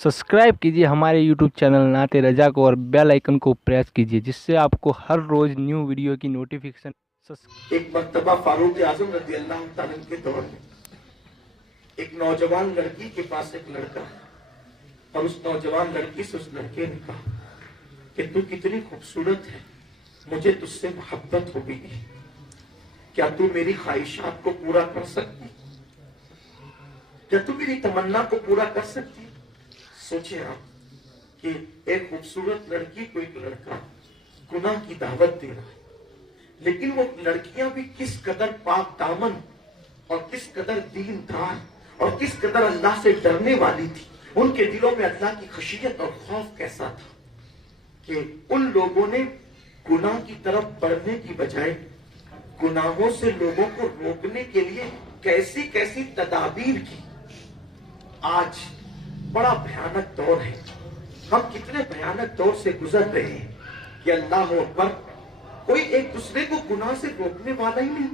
Subscribe कीजिए हमारे YouTube channel नाते रजा को और बेल आइकन को प्रेस कीजिए जिससे आपको हर रोज न्यू वीडियो की नोटिफिकेशन। एक मर्तबा फारूक आजम रज़ी अल्लाह तआला के दौर में एक नौजवान लड़की के पास एक लड़का है और उस नौजवान लड़की से उस लड़के ने कहा कि तू कितनी खूबसूरत है, मुझे तुझसे मोहब्बत हो गई है, क्या तू मेरी ख्वाहिशात को पूरा कर सकती, क्या तू मेरी तमन्ना को पूरा कर सकती। सोचे आप कि एक खूबसूरत लड़की को एक लड़का गुनाह की दावत दे रहा है, लेकिन वो लड़कियां भी किस कदर पाक दामन और किस कदर दीनदार और किस कदर अल्लाह से डरने वाली थी। उनके दिलों में अल्लाह की खशियत और खौफ कैसा था कि उन लोगों ने गुनाह की तरफ बढ़ने की बजाय गुनाहों से लोगों को रोकने के लिए कैसी कैसी तदाबीर की। आज बड़ा भयानक दौर है, हम कितने भयानक दौर से गुजर रहे हैं कि अल्लाह अकबर, कोई एक दूसरे को गुनाह से रोकने वाला ही नहीं,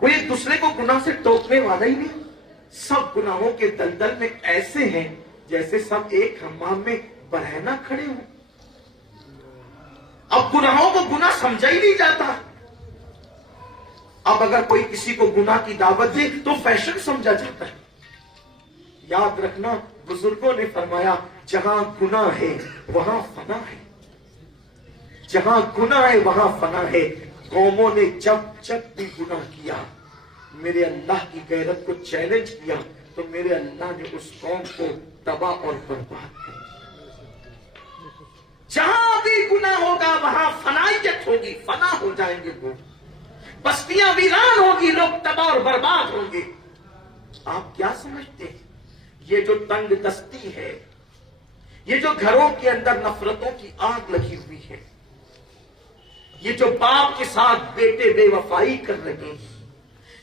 कोई एक दूसरे को गुनाह से टोकने वाला ही नहीं। सब गुनाहों के दलदल में ऐसे हैं जैसे सब एक हम्माम में बरहना खड़े हो। अब गुनाहों को गुनाह समझा ही नहीं जाता। अब अगर कोई किसी को गुनाह की दावत दे तो फैशन समझा जाता है। याद रखना, बुजुर्गों ने फरमाया जहां गुनाह है वहां फना है, जहां गुनाह है वहां फना है। कौमों ने जब जब भी गुनाह किया, मेरे अल्लाह की गैरत को चैलेंज किया, तो मेरे अल्लाह ने उस कौम को तबाह और बर्बाद कर दिया। जहां भी गुनाह होगा वहां फनाइयत होगी, फना हो जाएंगे लोग, बस्तियां वीरान होगी, लोग तबाह और बर्बाद होंगे। आप क्या समझते हैं, ये जो तंग दस्ती है, ये जो घरों के अंदर नफरतों की आग लगी हुई है, ये जो बाप के साथ बेटे बेवफाई कर रहे हैं,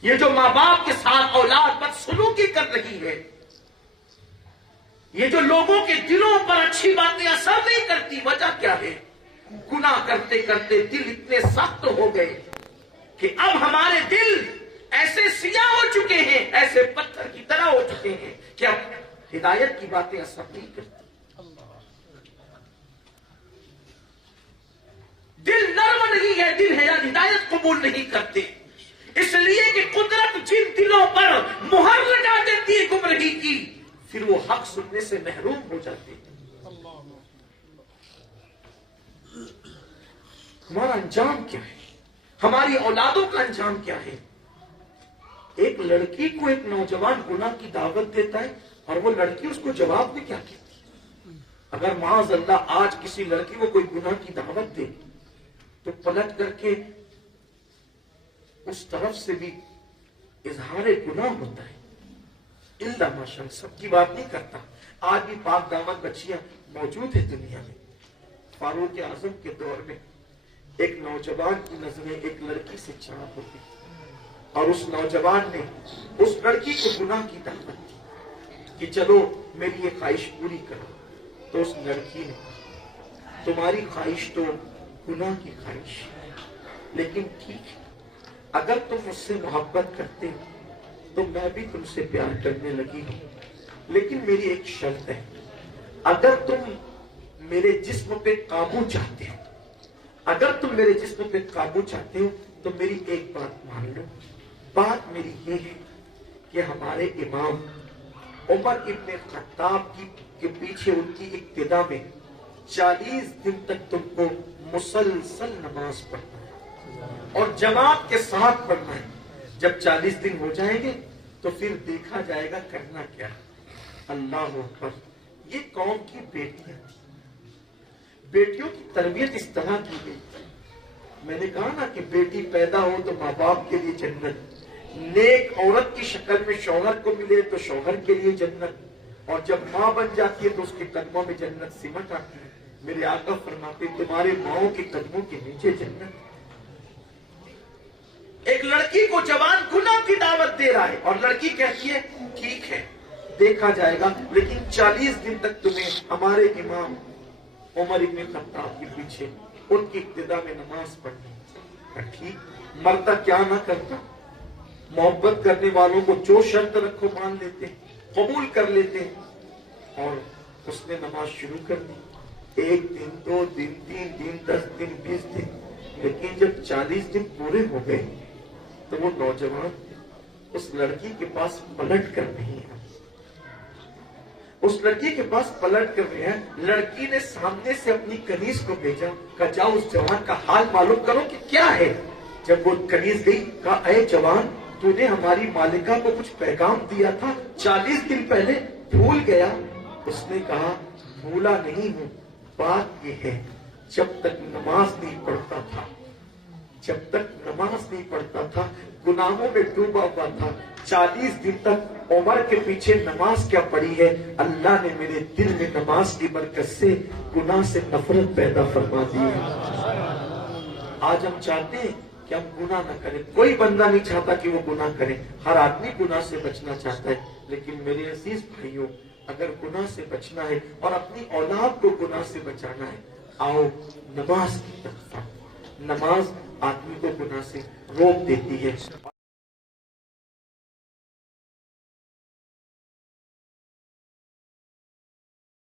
ये जो माँ बाप के साथ औलाद बदसलूकी कर रही है, ये जो लोगों के दिलों पर अच्छी बातें असर नहीं करती, वजह क्या है? गुनाह करते करते दिल इतने सख्त हो गए कि अब हमारे दिल ऐसे सियाह हो चुके हैं, ऐसे पत्थर की तरह हो चुके हैं कि अब हिदायत की बातें असर नहीं करती। दिल नर्म नहीं है, दिल है हिदायत कबूल नहीं करते, इसलिए कि कुदरत जिन दिलों पर मुहर लगा देती है गुमराही की, फिर वो हक सुनने से महरूम हो जाते हैं। हमारा अंजाम क्या है, हमारी औलादों का अंजाम क्या है? एक लड़की को एक नौजवान गुनाह की दावत देता है और वो लड़की उसको जवाब में क्या कहती है? अगर माअज़ल्लाह आज किसी लड़की को कोई गुनाह की दावत दे तो पलट करके उस तरफ से भी इजहार गुनाह होता है। इल्ला माशाअल्लाह, सबकी बात नहीं करता, आज भी पाक दामन बच्चियां मौजूद है दुनिया में। फारूक आजम के दौर में एक नौजवान की नजरें एक लड़की से चाह होती और उस नौजवान ने उस लड़की को गुनाह की दावत दी कि चलो मेरी ये ख्वाहिश पूरी करो। तो उस लड़की ने, तुम्हारी ख्वाहिश तो गुनाह की ख्वाहिश, लेकिन ठीक है, अगर तुम मुझसे मोहब्बत करते हो तो मैं भी तुमसे प्यार करने लगी हूं, लेकिन मेरी एक शर्त है, अगर तुम मेरे जिस्म पे काबू चाहते हो, अगर तुम मेरे जिस्म पे काबू चाहते हो तो मेरी एक बात मान लो। बात मेरी ये है कि हमारे इमाम उमर इब्न खत्ताब के पीछे उनकी इक्तिदा में 40 दिन तक तुमको मुसलसल नमाज पढ़ना है और जमात के साथ पढ़ना है। जब 40 दिन हो जाएंगे तो फिर देखा जाएगा करना क्या। अल्लाह अकबर, ये कौम की बेटियां थी, बेटियों की तरबियत इस तरह की गई। मैंने कहा ना कि बेटी पैदा हो तो माँ बाप के लिए जन्नत, नेक औरत की शक्ल में शौहर को मिले तो शौहर के लिए जन्नत, और जब माँ बन जाती है तो उसके कदमों में जन्नत सिमट आती है। मेरे आका फरमाते तुम्हारे माओ के कदमों के नीचे जन्नत। एक लड़की को जवान गुनाह की दावत दे रहा है और लड़की कहती है ठीक है देखा जाएगा, लेकिन 40 दिन तक तुम्हें हमारे इमाम उमर इब्न खत्ताब के पीछे उनकी इब्तिदा में नमाज पढ़नी। ठीक, मरता क्या ना करता, मोहब्बत करने वालों को जो शर्त रखो मान लेते, कबूल कर लेते, और اس نے نماز شروع کر دی، 1 دن 2 دن 3 دن 10 دن 20 دن، لیکن جب 40 دن پورے ہو گئے تو وہ نوجوان اس لڑکی کے پاس پلٹ کر نہیں ہے، اس لڑکی کے پاس پلٹ کر رہے ہیں۔ لڑکی نے سامنے سے اپنی کنیز کو بھیجا، کہا جاؤ اس جوان کا حال معلوم کرو کہ کیا ہے۔ جب وہ کنیز گئی، کہا اے جوان، تو نے ہماری مالکہ کو کچھ پیغام دیا تھا 40 دن پہلے، بھول گیا؟ اس نے کہا بھولا نہیں ہوں، بات یہ ہے جب تک نماز نہیں پڑھتا تھا، جب تک نماز نہیں پڑھتا تھا، گناہوں میں ڈوبا ہوا تھا، 40 دن تک عمر کے پیچھے نماز کیا پڑی ہے، اللہ نے میرے دل میں نماز کی برکت سے گناہ سے نفرت پیدا فرما دی ہے۔ آج ہم چاہتے ہیں کہ ہم گناہ نہ کریں، کوئی بندہ نہیں چاہتا کہ وہ گناہ کرے، ہر آدمی گناہ سے بچنا چاہتا ہے، لیکن میرے عزیز بھائیوں، اگر گناہ سے بچنا ہے اور اپنی اولاد کو گناہ سے بچانا ہے، آؤ نماز کی طرف۔ نماز آدمی کو گناہ سے روک دیتی ہے۔